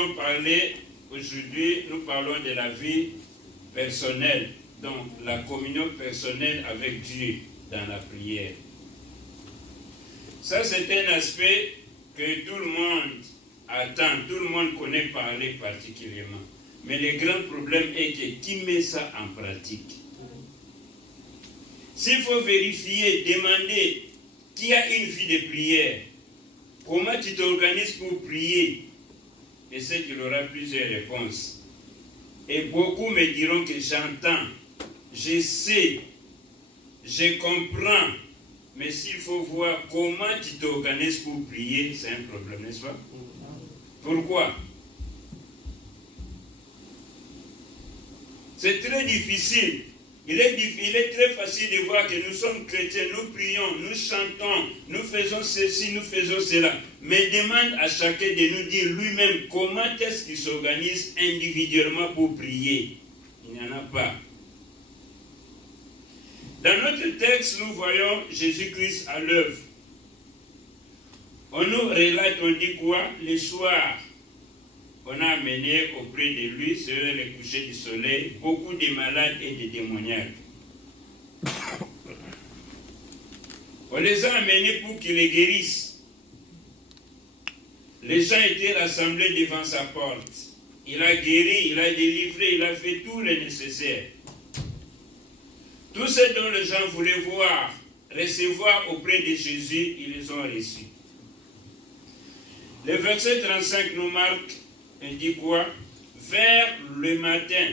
Aujourd'hui, nous parlons de la vie personnelle, donc la communion personnelle avec Dieu dans la prière. Ça, c'est un aspect que tout le monde attend, tout le monde connaît parler particulièrement. Mais le grand problème est que qui met ça en pratique? S'il faut vérifier, demander qui a une vie de prière, comment tu t'organises pour prier, je sais qu'il y aura plusieurs réponses. Et beaucoup me diront que j'entends, je sais, je comprends, mais s'il faut voir comment tu t'organises pour prier, c'est un problème, n'est-ce pas? Pourquoi? C'est très difficile. Il est très facile de voir que nous sommes chrétiens, nous prions, nous chantons, nous faisons ceci, nous faisons cela. Mais demande à chacun de nous dire lui-même comment est-ce qu'il s'organise individuellement pour prier. Il n'y en a pas. Dans notre texte, nous voyons Jésus-Christ à l'œuvre. On nous relate, on dit quoi? Le soir, on a amené auprès de lui, sur le coucher du soleil, beaucoup de malades et de démoniaques. On les a amenés pour qu'ils les guérissent. Les gens étaient rassemblés devant sa porte. Il a guéri, il a délivré, il a fait tout le nécessaire. Tout ce dont les gens voulaient voir, recevoir auprès de Jésus, ils les ont reçus. Le verset 35 nous marque, il dit quoi? Vers le matin,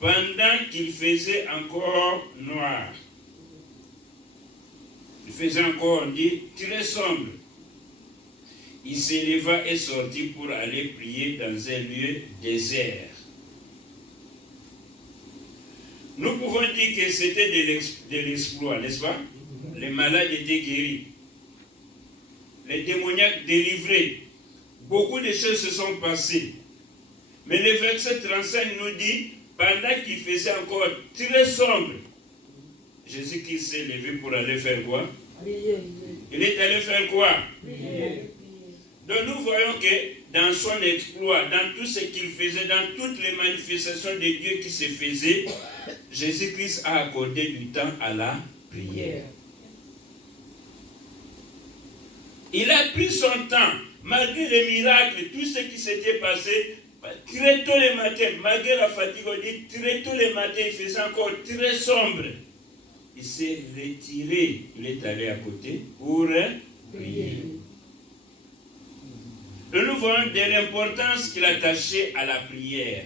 pendant qu'il faisait encore noir, il faisait encore, on dit, très sombre, il s'éleva et sortit pour aller prier dans un lieu désert. Nous pouvons dire que c'était de l'exploit, n'est-ce pas? Les malades étaient guéris, les démoniaques délivrés. Beaucoup de choses se sont passées. Mais le verset 35 nous dit, pendant qu'il faisait encore très sombre, Jésus-Christ s'est levé pour aller faire quoi? Il est allé faire quoi? Donc nous voyons que dans son exploit, dans tout ce qu'il faisait, dans toutes les manifestations de Dieu qui se faisaient, Jésus-Christ a accordé du temps à la prière. Il a pris son temps. Malgré les miracles, tout ce qui s'était passé, très tôt le matin, malgré la fatigue, on dit très tôt le matin, il faisait encore très sombre. Il s'est retiré, il est allé à côté pour prier. Nous voyons de l'importance qu'il attachait à la prière.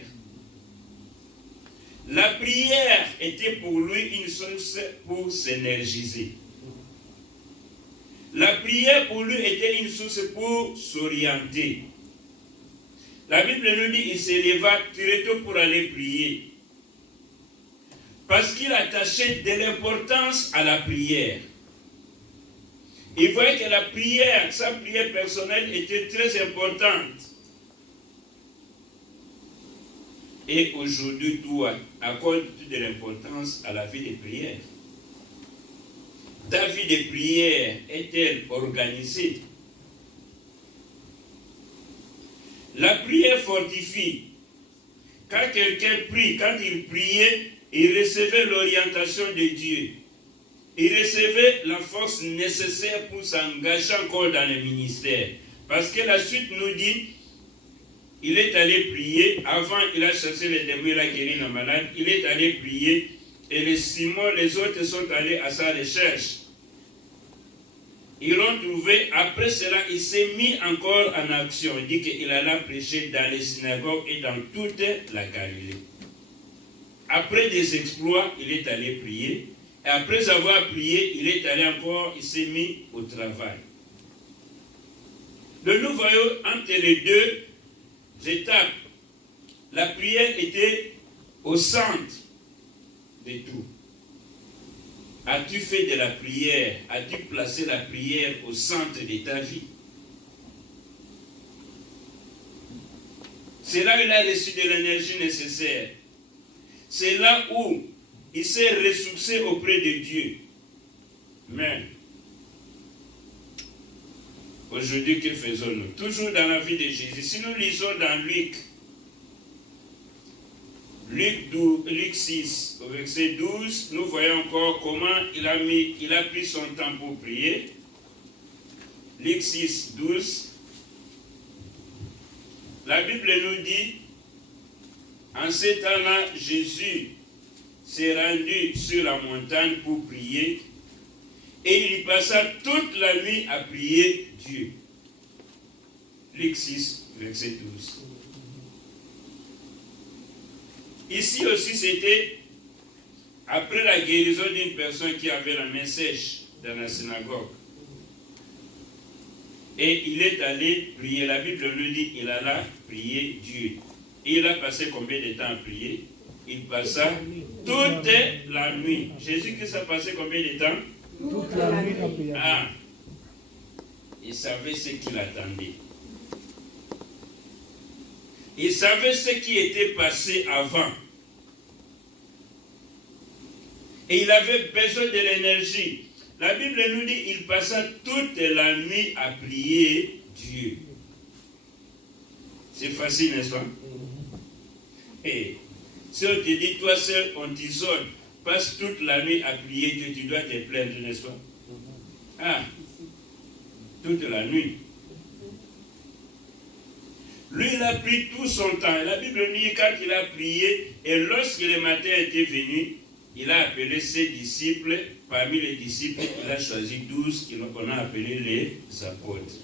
La prière était pour lui une source pour s'énergiser. La prière pour lui était une source pour s'orienter. La Bible nous dit qu'il s'éleva très tôt pour aller prier. Parce qu'il attachait de l'importance à la prière. Il voyait que la prière, sa prière personnelle était très importante. Et aujourd'hui, tout accorde de l'importance à la vie de prière. Ta vie de prière est-elle organisée? La prière fortifie. Quand quelqu'un prie, quand il priait, il recevait l'orientation de Dieu. Il recevait la force nécessaire pour s'engager encore dans le ministère. Parce que la suite nous dit, il est allé prier. Avant, il a chassé les démons, il a guéri les malades. Il est allé prier. Et les autres sont allés à sa recherche. Ils l'ont trouvé. Après cela, il s'est mis encore en action. Il dit qu'il alla prêcher dans les synagogues et dans toute la Galilée. Après des exploits, il est allé prier. Et après avoir prié, il est allé encore, il s'est mis au travail. Donc nous voyons entre les deux étapes, la prière était au centre de tout. As-tu fait de la prière? As-tu placé la prière au centre de ta vie? C'est là où il a reçu de l'énergie nécessaire. C'est là où il s'est ressourcé auprès de Dieu. Mais Aujourd'hui, que faisons-nous? Toujours dans la vie de Jésus. Si nous lisons dans Luc 6, au verset 12, nous voyons encore comment il a pris son temps pour prier. Luc 6, 12. La Bible nous dit, en ce temps-là, Jésus s'est rendu sur la montagne pour prier et il y passa toute la nuit à prier Dieu. Luc 6, verset 12. Ici aussi, c'était après la guérison d'une personne qui avait la main sèche dans la synagogue. Et il est allé prier. La Bible nous dit il alla prier Dieu. Et il a passé combien de temps à prier? Il passa toute la nuit. Jésus-Christ a passé combien de temps? Toute la nuit à prier. Ah, il savait ce qu'il attendait. Il savait ce qui était passé avant. Et il avait besoin de l'énergie. La Bible nous dit il passa toute la nuit à prier Dieu. C'est facile, n'est-ce pas? Et si on te dit, toi seul, on t'isole, passe toute la nuit à prier Dieu, tu dois te plaindre, n'est-ce pas? Ah, toute la nuit. Lui, il a pris tout son temps. Et la Bible dit, quand il a prié, et lorsque le matin était venu, il a appelé ses disciples. Parmi les disciples, il a choisi 12 qu'on a appelés les apôtres.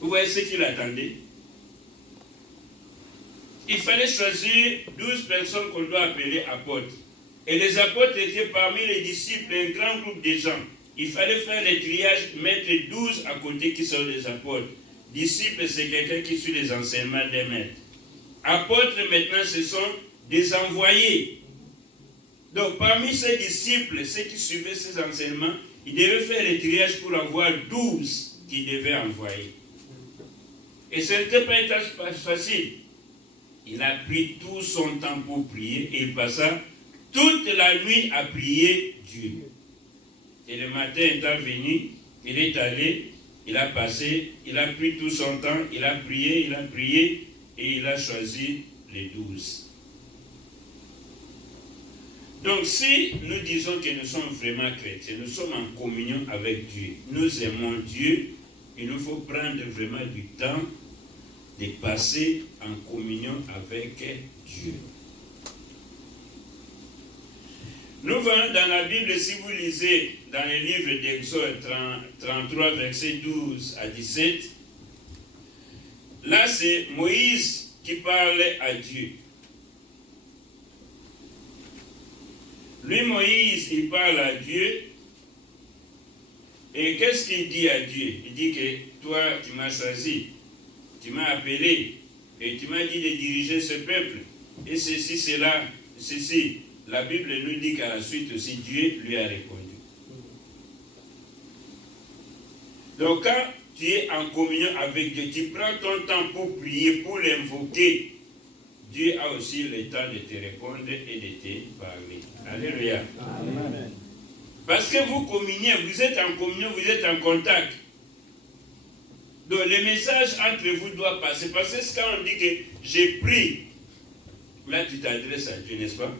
Vous voyez ce qu'il attendait? Il fallait choisir 12 personnes qu'on doit appeler apôtres. Et les apôtres étaient parmi les disciples, un grand groupe de gens. Il fallait faire le triage, mettre 12 à côté qui sont les apôtres. Disciple, c'est quelqu'un qui suit les enseignements des maîtres. Apôtres, maintenant, ce sont des envoyés. Donc, parmi ces disciples, ceux qui suivaient ces enseignements, ils devaient faire le triage pour avoir 12 qu'ils devaient envoyer. Et ce n'était pas une tâche facile. Il a pris tout son temps pour prier et il passa toute la nuit à prier Dieu. Et le matin étant venu, il est allé, il a pris tout son temps, il a prié et il a choisi les 12. Donc si nous disons que nous sommes vraiment chrétiens, nous sommes en communion avec Dieu, nous aimons Dieu, il nous faut prendre vraiment du temps de passer en communion avec Dieu. Nous voyons dans la Bible, si vous lisez dans le livre d'Exode 33, versets 12 à 17, là c'est Moïse qui parle à Dieu. Lui, Moïse, il parle à Dieu. Et qu'est-ce qu'il dit à Dieu? Il dit que toi, tu m'as choisi, tu m'as appelé, et tu m'as dit de diriger ce peuple. Et ceci, cela, ceci. La Bible nous dit qu'à la suite aussi, Dieu lui a répondu. Donc, quand tu es en communion avec Dieu, tu prends ton temps pour prier, pour l'invoquer. Dieu a aussi le temps de te répondre et de te parler. Alléluia. Amen. Parce que vous communiez, vous êtes en communion, vous êtes en contact. Donc le message entre vous doit passer. Parce que quand on dit que j'ai pris, là tu t'adresses à Dieu, n'est-ce pas?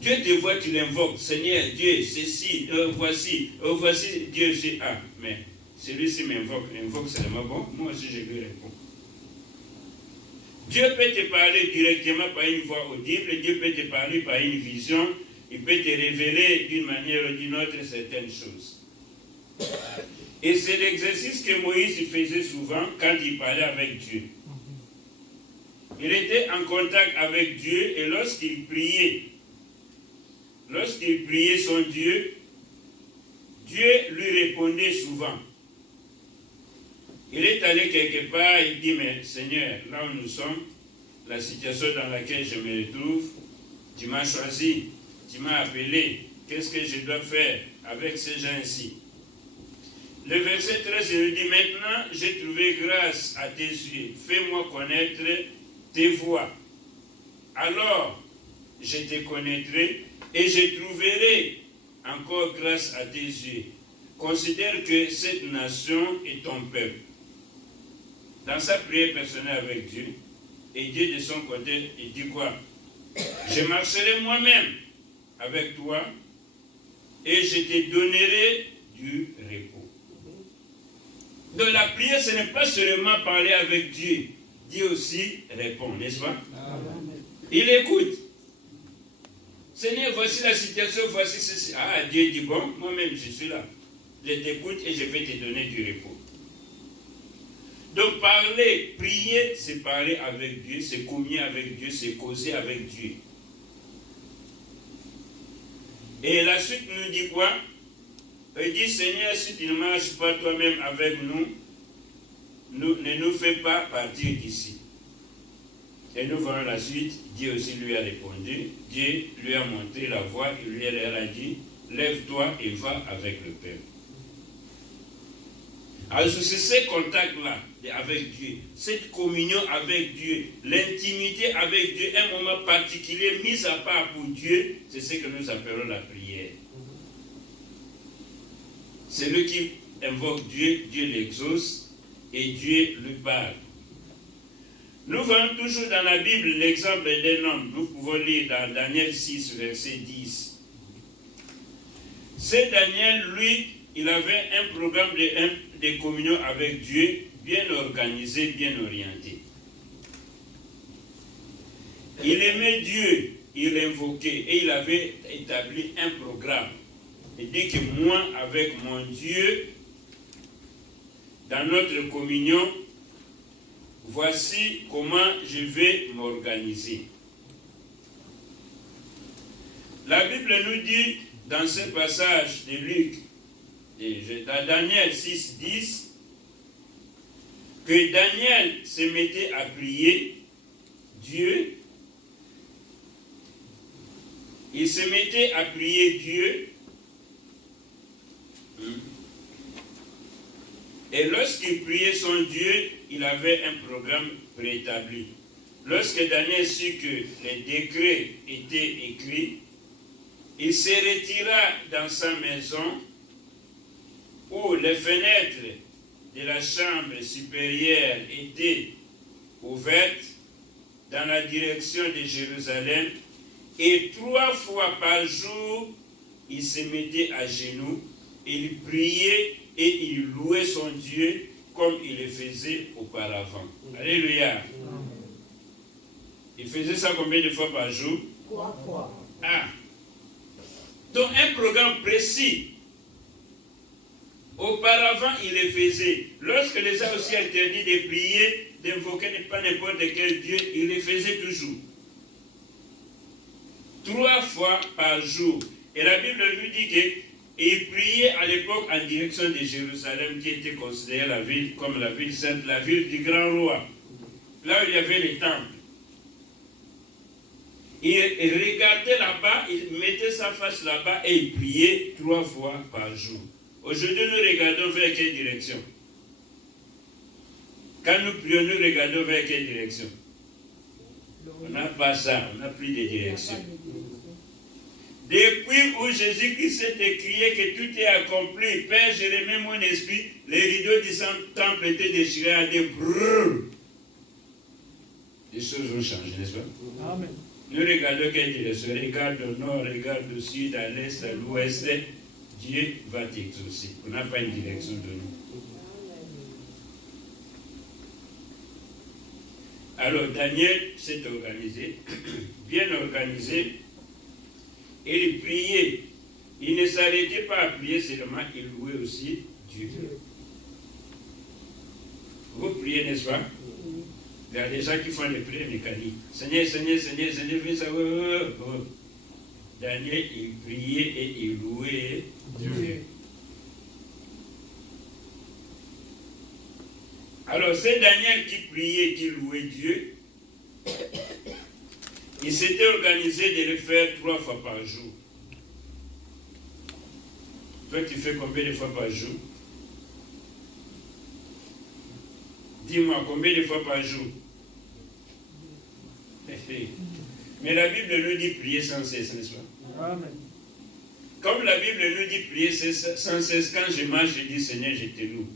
Dieu te voit, tu l'invoques. Seigneur, Dieu, ceci, voici Dieu, c'est ah, mais celui-ci m'invoque seulement. Bon, moi aussi je lui réponds. Dieu peut te parler directement par une voix audible, Dieu peut te parler par une vision, il peut te révéler d'une manière ou d'une autre certaines choses. Et c'est l'exercice que Moïse faisait souvent quand il parlait avec Dieu. Il était en contact avec Dieu et lorsqu'il priait son Dieu, Dieu lui répondait souvent. Il est allé quelque part, il dit, mais Seigneur, là où nous sommes, la situation dans laquelle je me retrouve, tu m'as choisi, tu m'as appelé, qu'est-ce que je dois faire avec ces gens-ci? Le verset 13, il dit, maintenant j'ai trouvé grâce à tes yeux, fais-moi connaître tes voies. Alors, je te connaîtrai et je trouverai encore grâce à tes yeux. considère que cette nation est ton peuple. Dans sa prière personnelle avec Dieu, et Dieu de son côté, il dit quoi? Je marcherai moi-même avec toi et je te donnerai du repos. Donc la prière, ce n'est pas seulement parler avec Dieu. Dieu aussi répond, n'est-ce pas? Il écoute. Seigneur, voici la situation, voici ceci. Ah, Dieu dit, bon, moi-même je suis là. Je t'écoute et je vais te donner du repos. Donc parler, prier, c'est parler avec Dieu, c'est communier avec Dieu, c'est causer avec Dieu. Et la suite nous dit quoi? Il dit, Seigneur, si tu ne marches pas toi-même avec nous, ne nous fais pas partir d'ici. Et nous voyons la suite. Dieu aussi lui a répondu. Dieu lui a montré la voie. Il lui a dit, lève-toi et va avec le Père. Alors c'est ce contact-là avec Dieu, cette communion avec Dieu, l'intimité avec Dieu, un moment particulier mis à part pour Dieu, c'est ce que nous appelons la prière. Celui qui invoque Dieu, Dieu l'exauce et Dieu lui parle. Nous voyons toujours dans la Bible l'exemple d'un homme. Nous pouvons lire dans Daniel 6, verset 10. C'est Daniel, lui, il avait un programme de communion avec Dieu bien organisé, bien orienté. Il aimait Dieu, il l'invoquait et il avait établi un programme. Il dit que moi, avec mon Dieu, dans notre communion, voici comment je vais m'organiser. La Bible nous dit dans ce passage de Luc, dans Daniel 6, 10, que Daniel se mettait à prier Dieu. Il se mettait à prier Dieu. Et lorsqu'il priait son Dieu, il avait un programme préétabli. Lorsque Daniel sut que les décrets étaient écrits, il se retira dans sa maison où les fenêtres de la chambre supérieure étaient ouvertes dans la direction de Jérusalem, et 3 fois par jour, il se mettait à genoux, il priait et il louait son Dieu comme il le faisait auparavant. Alléluia. Il faisait ça combien de fois par jour? 3 fois. Ah. Donc un programme précis. Auparavant, il le faisait. Lorsque les a aussi interdit de prier, d'invoquer pas n'importe quel Dieu, il le faisait toujours. 3 fois par jour. Et la Bible nous dit qu'il priait à l'époque en direction de Jérusalem, qui était considérée la ville comme la ville sainte, la ville du grand roi. Là où il y avait les temples. Il regardait là-bas, il mettait sa face là-bas et il priait 3 fois par jour. Aujourd'hui, nous regardons vers quelle direction? Quand nous prions, nous regardons vers quelle direction? On n'a pas ça, on n'a plus de direction. Depuis où Jésus-Christ s'est écrié que tout est accompli, Père, je remets mon esprit, les rideaux du temple étaient déchirés à des brrr. Les choses ont changé, n'est-ce pas? Amen. Nous regardons quelle direction? Regarde au nord, regarde au sud, à l'est, à l'ouest. Dieu va t'exaucer. On n'a pas une direction de nous. Alors Daniel s'est organisé, bien organisé, et il priait. Il ne s'arrêtait pas à prier seulement, il louait aussi Dieu. Vous priez, n'est-ce pas? Il y a des gens qui font des prières mécaniques. Seigneur, Seigneur, Seigneur, Seigneur, fais ça. Daniel, il priait et il louait Dieu. Alors, c'est Daniel qui priait, qui louait Dieu. Il s'était organisé de le faire 3 fois par jour. Toi, tu fais combien de fois par jour? Dis-moi, combien de fois par jour? Mais la Bible nous dit prier sans cesse, n'est-ce pas? Amen. Comme la Bible nous dit prier sans cesse, quand je marche, je dis Seigneur, je te loue.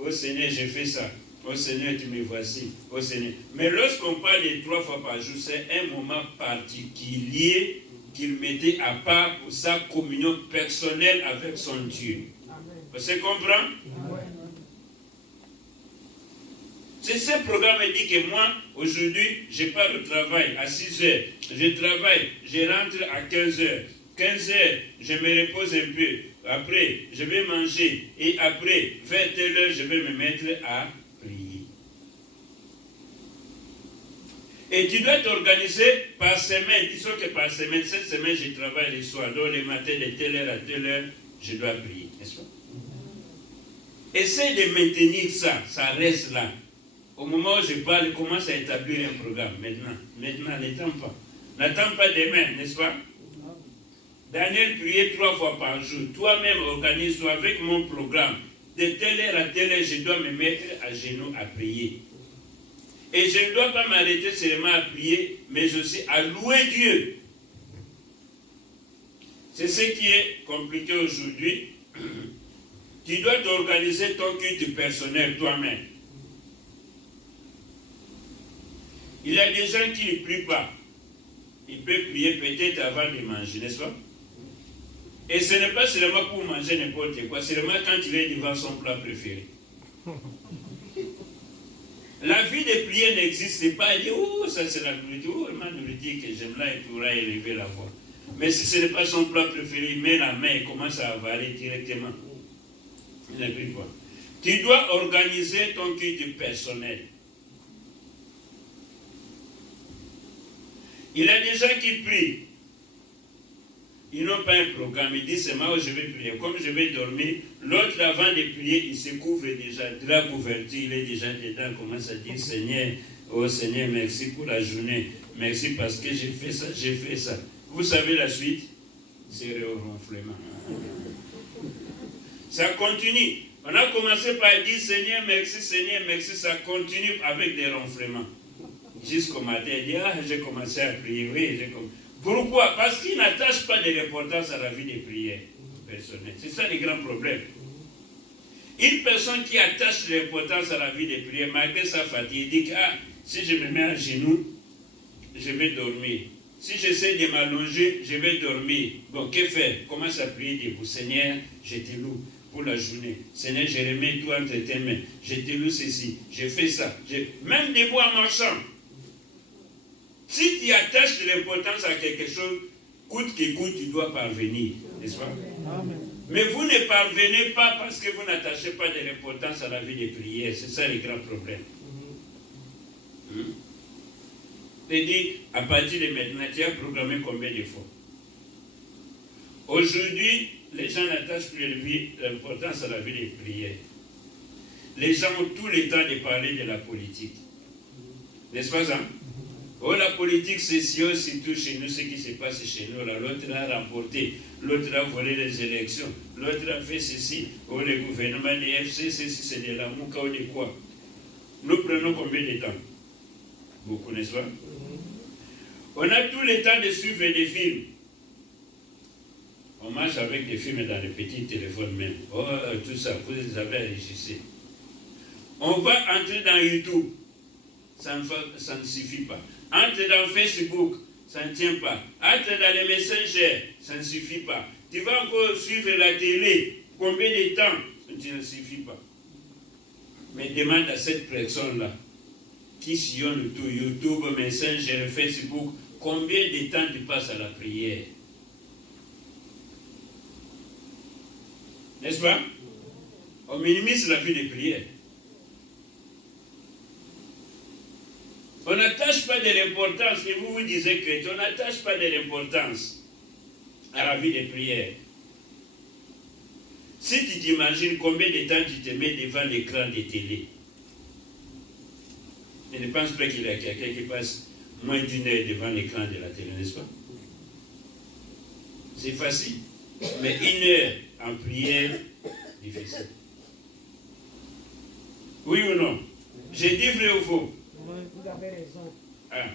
Oh Seigneur, j'ai fait ça. Oh Seigneur, tu me voici. Oh Seigneur. Mais lorsqu'on parle de 3 fois par jour, c'est un moment particulier qu'il mettait à part pour sa communion personnelle avec son Dieu. Vous comprenez? C'est ce programme qui dit que moi, aujourd'hui, je pars au travail à 6 heures. Je travaille, je rentre à 15 heures. 15 heures, je me repose un peu. Après, je vais manger. Et après, vers telle heure, je vais me mettre à prier. Et tu dois t'organiser par semaine. Disons que par semaine, cette semaine, je travaille le soir. Donc, le matin, de telle heure à telle heure, je dois prier. N'est-ce pas? Essaye de maintenir ça. Ça reste là. Au moment où je parle, commence à établir un programme. Maintenant, n'attends pas. N'attends pas demain, n'est-ce pas? Daniel priait 3 fois par jour. Toi-même, organise-toi avec mon programme. De telle heure à telle heure, je dois me mettre à genoux à prier. Et je ne dois pas m'arrêter seulement à prier, mais aussi à louer Dieu. C'est ce qui est compliqué aujourd'hui. Tu dois t'organiser ton culte personnel toi-même. Il y a des gens qui ne prient pas. Ils peuvent prier peut-être avant de manger, n'est-ce pas? Et ce n'est pas seulement pour manger n'importe quoi, c'est seulement quand il est devant son plat préféré. La vie de prière n'existe pas. Il dit, oh, ça c'est la nourriture, oh, ma nourriture que j'aime là, il pourra élever la voix. Mais si ce n'est pas son plat préféré, il met la main et commence à avaler directement. Il ne prie pas. Tu dois organiser ton culte personnel. Il y a des gens qui prient. Ils n'ont pas un programme. Ils disent, c'est moi où je vais prier. Comme je vais dormir, l'autre avant de prier, il se couvre déjà. De la couverture, il est déjà dedans. Commence à dire, Seigneur, oh Seigneur, merci pour la journée. Merci parce que j'ai fait ça, j'ai fait ça. Vous savez la suite? C'est le ronflement. Ça continue. On a commencé par dire, Seigneur, merci. Ça continue avec des ronflements. Jusqu'au matin, il dit, ah, j'ai commencé à prier. Oui, j'ai commencé. Pourquoi? Parce qu'il n'attache pas de l'importance à la vie de prière personnelle. C'est ça le grand problème. Une personne qui attache de l'importance à la vie de prière, malgré sa fatigue, dit que ah, si je me mets à genoux, je vais dormir. Si j'essaie de m'allonger, je vais dormir. Bon, que faire? Commence à prier debout. Seigneur, je te loue pour la journée. Seigneur, je remets tout entre tes mains. Je te loue ceci. Je fais ça. Même debout en marchant. Si tu attaches de l'importance à quelque chose, coûte que coûte, tu dois parvenir, n'est-ce pas? Amen. Mais vous ne parvenez pas parce que vous n'attachez pas de l'importance à la vie de prière. C'est ça le grand problème. C'est-à-dire, à partir de maintenant, tu as programmé combien de fois? Aujourd'hui, les gens n'attachent plus l'importance à la vie de prière. Les gens ont tout le temps de parler de la politique. N'est-ce pas ça? Oh, la politique, c'est surtout chez nous, ce qui se passe chez nous. L'autre a remporté, l'autre a volé les élections, l'autre a fait ceci. Oh, le gouvernement des FC, ceci, c'est de la mouka ou de quoi? Nous prenons combien de temps? Beaucoup, n'est-ce pas? On a tout le temps de suivre des films. On marche avec des films dans les petits téléphones même. Oh, tout ça, vous avez enregistré. On va entrer dans YouTube. Ça ne suffit pas. Entre dans Facebook, ça ne tient pas. Entre dans les messengers, ça ne suffit pas. Tu vas encore suivre la télé. Combien de temps? Ça ne suffit pas. Mais demande à cette personne-là, qui sillonne tout, YouTube, Messenger, Facebook, combien de temps tu passes à la prière? N'est-ce pas? On minimise la vie de prière. On n'attache pas de l'importance, et vous disiez chrétien, on n'attache pas de l'importance à la vie de prière. Si tu t'imagines combien de temps tu te mets devant l'écran de télé, je ne pense pas qu'il y a quelqu'un qui passe moins d'une heure devant l'écran de la télé, n'est-ce pas? C'est facile. Mais une heure en prière, difficile. Oui ou non? J'ai dit vrai ou faux? Vous avez raison. Ah.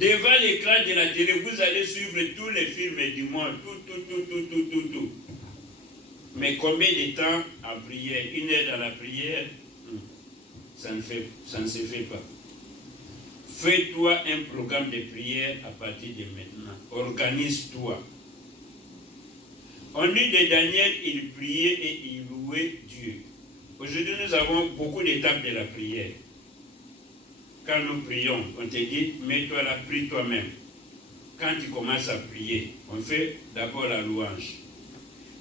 Devant l'écran de la télé, vous allez suivre tous les films du monde, tout. Mais combien de temps en prière? 1 heure dans la prière? Ça ne se fait pas. Fais-toi un programme de prière à partir de maintenant. Organise-toi. On dit de Daniel, il priait et il louait Dieu. Aujourd'hui, nous avons beaucoup d'étapes de la prière. Quand nous prions, on te dit, mets-toi là, prie toi-même. Quand tu commences à prier, on fait d'abord la louange.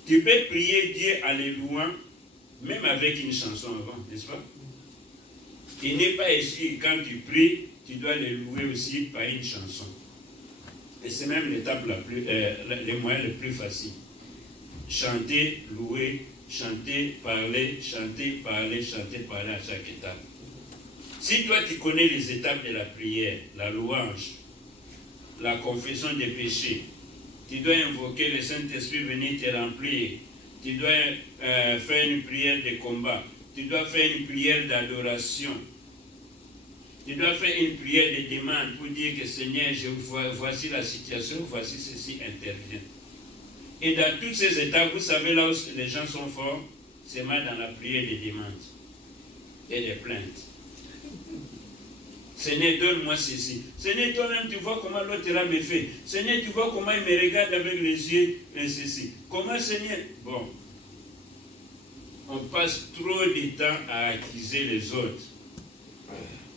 Tu peux prier Dieu en le louant, même avec une chanson avant, n'est-ce pas? Il n'est pas écrit, quand tu pries, tu dois le louer aussi par une chanson. Et c'est même l'étape le moyen le plus facile. Chanter, louer, chanter, parler à chaque étape. Si toi tu connais les étapes de la prière, la louange, la confession des péchés, tu dois invoquer le Saint-Esprit venir te remplir, tu dois faire une prière de combat, tu dois faire une prière d'adoration, tu dois faire une prière de demande pour dire que Seigneur, voici la situation, voici ceci, intervient. Et dans toutes ces étapes, vous savez là où les gens sont forts, c'est mal dans la prière des demandes et des plaintes. Seigneur, donne-moi ceci. Seigneur, toi-même, tu vois comment l'autre là me fait. Seigneur, tu vois comment il me regarde avec les yeux, et ceci. Comment, Seigneur? Bon. On passe trop de temps à accuser les autres.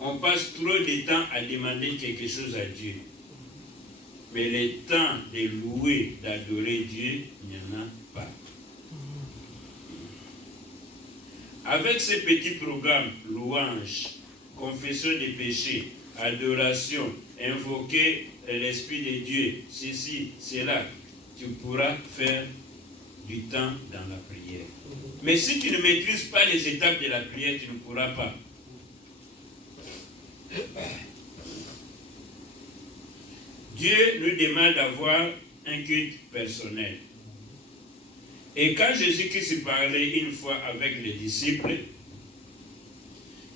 On passe trop de temps à demander quelque chose à Dieu. Mais le temps de louer, d'adorer Dieu, il n'y en a pas. Avec ces petits programmes, louange, confession des péchés, adoration, invoquer l'Esprit de Dieu, ceci, cela, tu pourras faire du temps dans la prière. Mais si tu ne maîtrises pas les étapes de la prière, tu ne pourras pas. Dieu nous demande d'avoir un culte personnel. Et quand Jésus-Christ parlait une fois avec les disciples,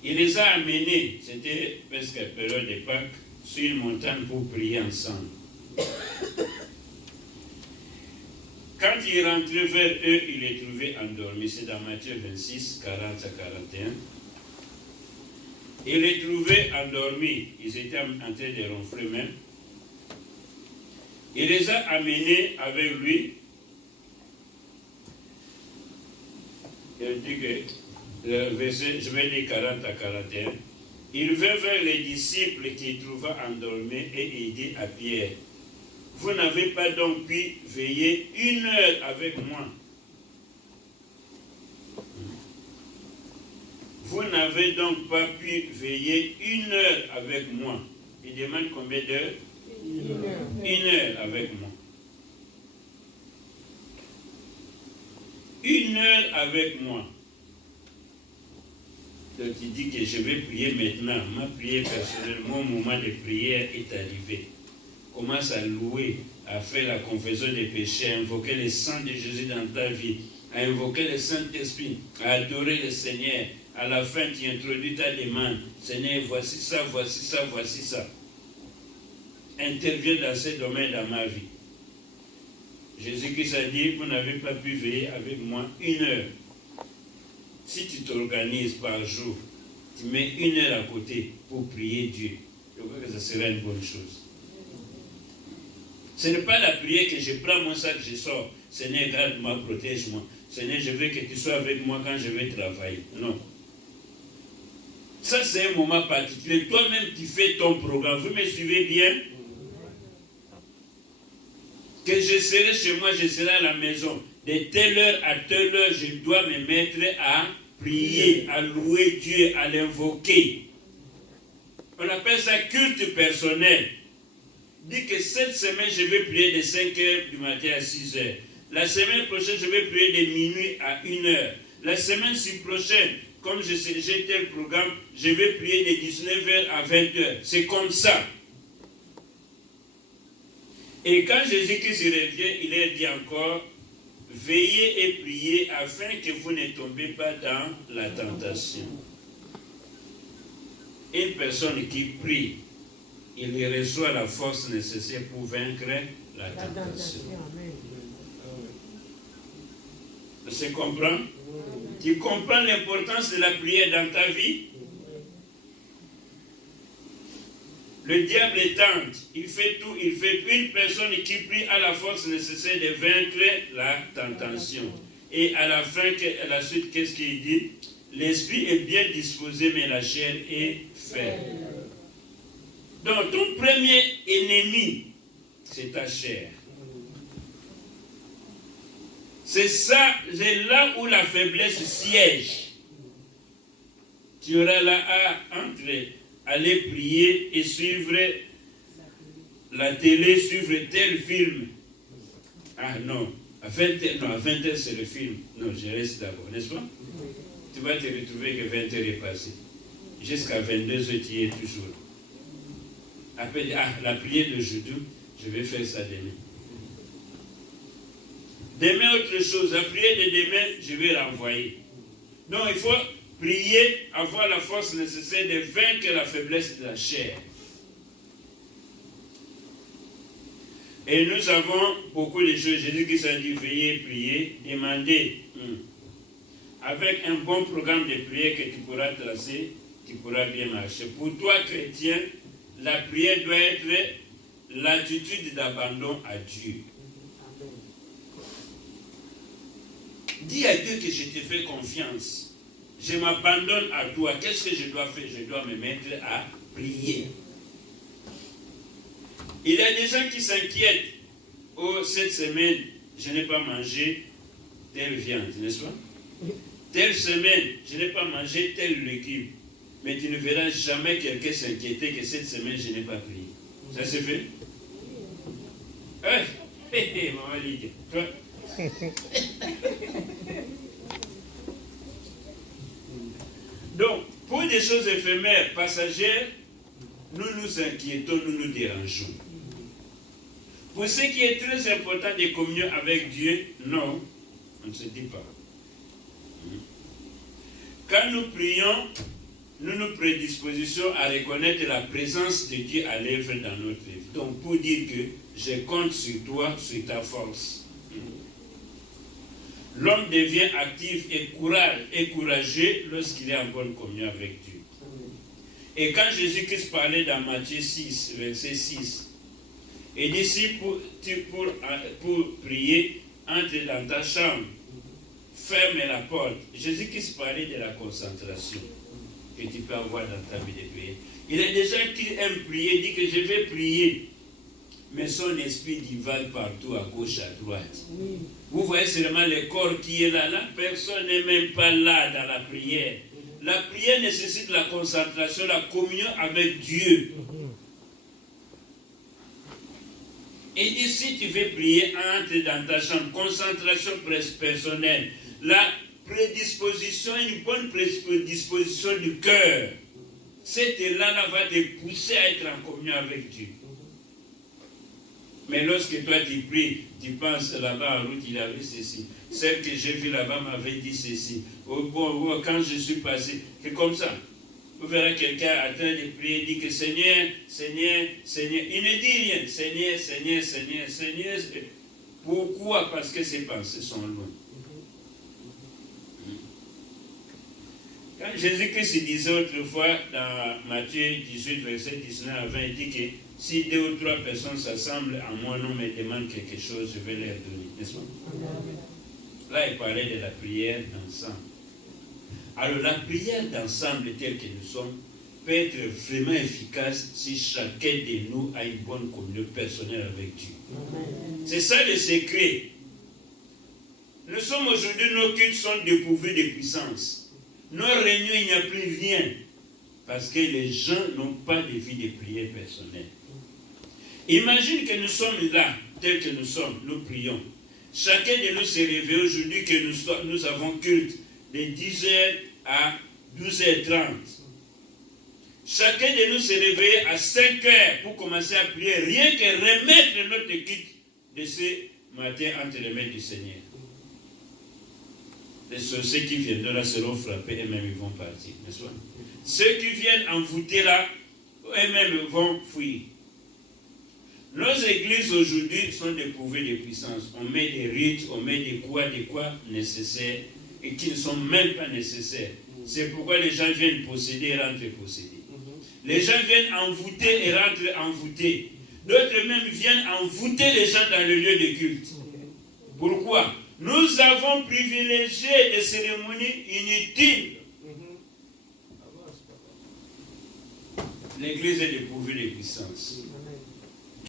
il les a amenés, c'était presque la période de Pâques, sur une montagne pour prier ensemble. Quand il rentrait vers eux, il les trouvait endormis. C'est dans Matthieu 26, 40 à 41. Il les trouvait endormis. Ils étaient en train de ronfler même. Il les a amenés avec lui. Il dit que, le verset, je vais dire 40 à 41. Il vint vers les disciples qu'il trouva endormis et il dit à Pierre, vous n'avez pas donc pu veiller 1 heure avec moi. Vous n'avez donc pas pu veiller 1 heure avec moi. Il demande combien d'heures? 1 heure avec moi. 1 heure avec moi. Donc il dit que je vais prier maintenant. Ma prière personnelle, mon moment de prière est arrivé. Commence à louer, à faire la confession des péchés, à invoquer le sang de Jésus dans ta vie, à invoquer le Saint-Esprit, à adorer le Seigneur. À la fin, tu introduis ta demande. Seigneur, voici ça, voici ça, voici ça. Interviens dans ces domaines dans ma vie. Jésus-Christ a dit, vous n'avez pas pu veiller avec moi 1 heure. Si tu t'organises par jour, tu mets 1 heure à côté pour prier Dieu, je crois que ça serait une bonne chose. Ce n'est pas la prière que je prends mon sac, je sors. Seigneur, garde-moi, protège-moi. Seigneur, je veux que tu sois avec moi quand je vais travailler. Non. Ça, c'est un moment particulier. Toi-même, tu fais ton programme. Vous me suivez bien? Que je serai chez moi, je serai à la maison. De telle heure à telle heure, je dois me mettre à prier, à louer Dieu, à l'invoquer. On appelle ça culte personnel. Dit que cette semaine, je vais prier de 5 heures du matin à 6 heures. La semaine prochaine, je vais prier de minuit à 1 heure. La semaine prochaine, comme j'ai tel programme, je vais prier de 19 heures à 20 heures. C'est comme ça. Et quand Jésus-Christ revient, il leur dit encore, veillez et priez afin que vous ne tombiez pas dans la tentation. Une personne qui prie il reçoit la force nécessaire pour vaincre la tentation. Tu comprends? Tu comprends l'importance de la prière dans ta vie? Le diable est tente, il fait tout. Une personne qui prie a la force nécessaire de vaincre la tentation. Et à la fin, à la suite, qu'est-ce qu'il dit? L'esprit est bien disposé, mais la chair est faible. Donc, ton premier ennemi, c'est ta chair. C'est ça, c'est là où la faiblesse siège. Tu auras là à entrer, aller prier et suivre la télé, suivre tel film. Ah non, à 20h c'est le film. Non, je reste d'abord, n'est-ce pas? Tu vas te retrouver que 20h est passé. Jusqu'à 22h, tu y es toujours. Après, la prière d'aujourd'hui, je vais faire ça demain. Demain, autre chose. La prière de demain, je vais renvoyer. Donc, il faut prier, avoir la force nécessaire de vaincre la faiblesse de la chair. Et nous avons beaucoup de choses. Jésus-Christ a dit, veillez, prier, demandez. Avec un bon programme de prière que tu pourras tracer, tu pourras bien marcher. Pour toi, chrétien, la prière doit être l'attitude d'abandon à Dieu. Dis à Dieu que je te fais confiance. Je m'abandonne à toi. Qu'est-ce que je dois faire? Je dois me mettre à prier. Il y a des gens qui s'inquiètent. Oh, cette semaine, je n'ai pas mangé telle viande, n'est-ce pas? Telle semaine, je n'ai pas mangé tel légume. Mais tu ne verras jamais quelqu'un s'inquiéter que cette semaine, je n'ai pas prié. Ça se fait? Maman Ligue, toi. Donc, pour des choses éphémères, passagères, nous nous inquiétons, nous nous dérangeons. Pour ce qui est très important de communion avec Dieu, non, on ne se dit pas. Quand nous prions, nous nous prédisposons à reconnaître la présence de Dieu à l'œuvre dans notre vie. Donc, pour dire que je compte sur toi, sur ta force. L'homme devient actif et courageux lorsqu'il est en bonne communion avec Dieu. Et quand Jésus-Christ parlait dans Matthieu 6, verset 6, il dit, si pour prier, entre dans ta chambre, ferme la porte. Jésus-Christ parlait de la concentration que tu peux avoir dans ta vie de prière. Il y a des gens qui aiment prier, disent que je vais prier, mais son esprit divague partout, à gauche, à droite. Oui. Vous voyez seulement le corps qui est là. La personne n'est même pas là dans la prière. La prière nécessite la concentration, la communion avec Dieu. Et ici, tu veux prier, entre dans ta chambre, concentration personnelle. La prédisposition, une bonne prédisposition du cœur. Cet élan-là va te pousser à être en communion avec Dieu. Mais lorsque toi tu pries, tu penses là-bas en route, il avait ceci. Celle que j'ai vue là-bas m'avait dit ceci. Quand je suis passé, c'est comme ça. Vous verrez quelqu'un en train de prier, dit que Seigneur, Seigneur, Seigneur. Il ne dit rien. Seigneur, Seigneur, Seigneur, Seigneur. Pourquoi? Parce que ses pensées sont loin. Quand Jésus-Christ disait autrefois dans Matthieu 18, verset 19 à 20, il dit que si 2 ou 3 personnes s'assemblent à moi, nous me demandent quelque chose, je vais leur donner. N'est-ce pas? Là, il parlait de la prière d'ensemble. Alors, la prière d'ensemble telle que nous sommes peut être vraiment efficace si chacun de nous a une bonne communion personnelle avec Dieu. C'est ça le secret. Nous sommes aujourd'hui, nos cultes sont dépourvus de puissance. Nos réunions, il n'y a plus rien. Parce que les gens n'ont pas de vie de prière personnelle. Imagine que nous sommes là, tels que nous sommes, nous prions. Chacun de nous s'est réveillé aujourd'hui que nous avons culte de 10h à 12h30. Chacun de nous s'est réveillé à 5h pour commencer à prier, rien que remettre notre culte de ce matin entre les mains du Seigneur. Les sorciers qui viendront là seront frappés et même ils vont partir, n'est-ce pas? Ceux qui viennent envoûter là, eux-mêmes vont fuir. Nos églises aujourd'hui sont dépourvues de puissance. On met des rites, on met des quoi nécessaires et qui ne sont même pas nécessaires. C'est pourquoi les gens viennent posséder et rentrent posséder. Les gens viennent envoûter et rentrent envoûtés. D'autres même viennent envoûter les gens dans le lieu de culte. Pourquoi? Nous avons privilégié des cérémonies inutiles. L'église est dépourvue de puissance.